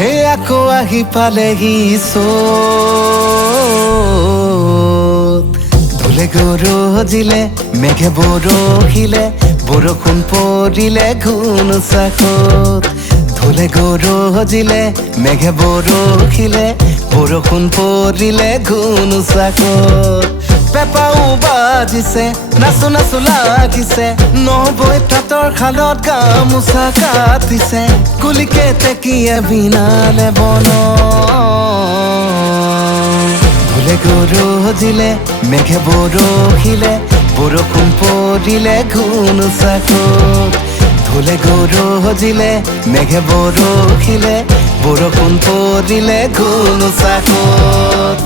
হে আকৌ আহি পালেহি চোত ধুলে গৰজিলে মেঘে বৰষিলে বৰষুণ পৰিলে ঘুনুচাকত ধুলে গৰজিলে মেঘে বৰষিলে বৰষুণ পৰিলে ঘুনুচাকত পেপাও বাজিছে নাচো নাচো লাগিছে নবৈ তাঁতৰ খালত গামোচা কাটিছে কুলিকে টেকিয়ে বিনালে বন ধুলে গৰজিলে মেঘে বৰষিলে বৰষুণ পৰিলে ঘুনুচাকত ধুলে গৰজিলে মেঘে বৰষিলে বৰষুণ পৰিলে ঘুনুচাকত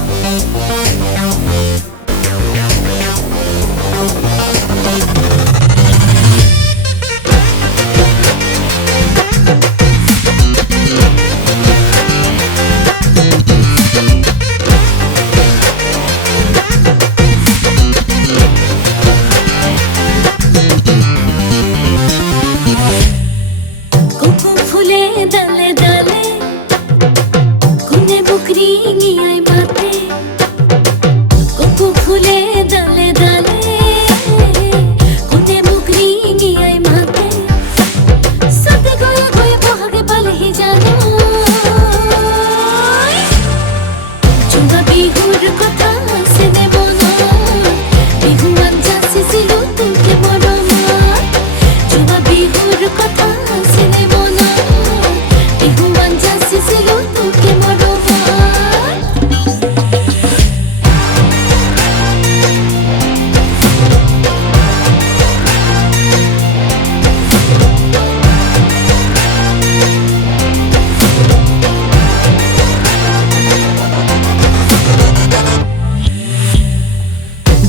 डाले डाले कुने बुकरी नियाई बाते कुकु फूले डाले डाले कुने बुकरी नियाई माते सते गोये गोये बहागे बाले ही जानो चुंगा बिहुर कथा से ने बोनो बिहु अंजा से सिलु तुके मोरो चुंगा बिहुर कथा से ने बोनो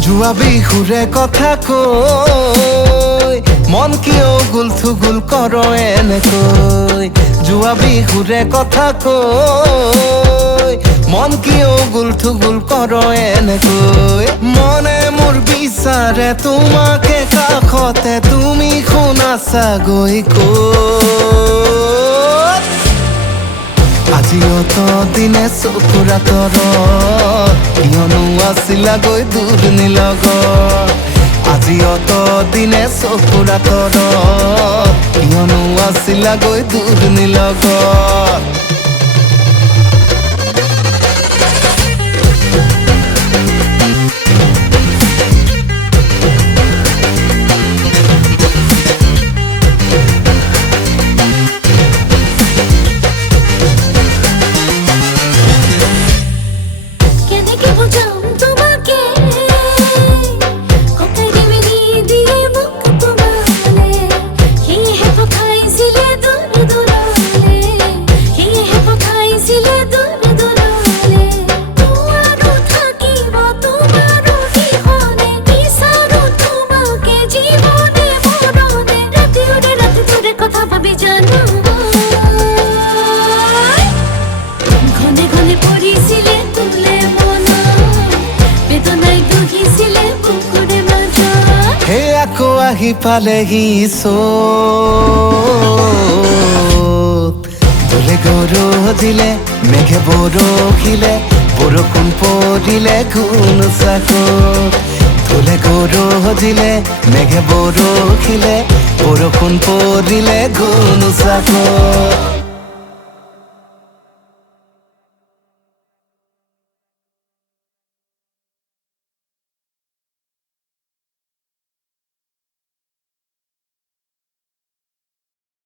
জুৱা বিহুৰে কথা কৈ মন কিয় গুল থুগুল কৰ এনেকৈ জুৱা বিহুৰে কথা কৈ মন কিয় গুল থুগুল কৰ এনেকৈ মনে মোৰ বিচাৰে তোমাকে কাষতে তুমি শুনাছাগৈ ক'ত আজি অত দিনে চকুৰ আঁতৰত কিয়নো আছিলাগৈ দূৰ নিলগত আজি অত দিনে চকুৰ আঁতৰত কিয়নো আছিলাগৈ দূৰ নিলগত আকৌ আহি পালেহি চোত ধুলে গৰজিলে মেঘে বৰষিলে বৰষুণ পৰিলে ঘুনুচাকত ধুলে গৰজিলে মেঘে বৰষিলে বৰষুণ পৰিলে ঘুনুচাকত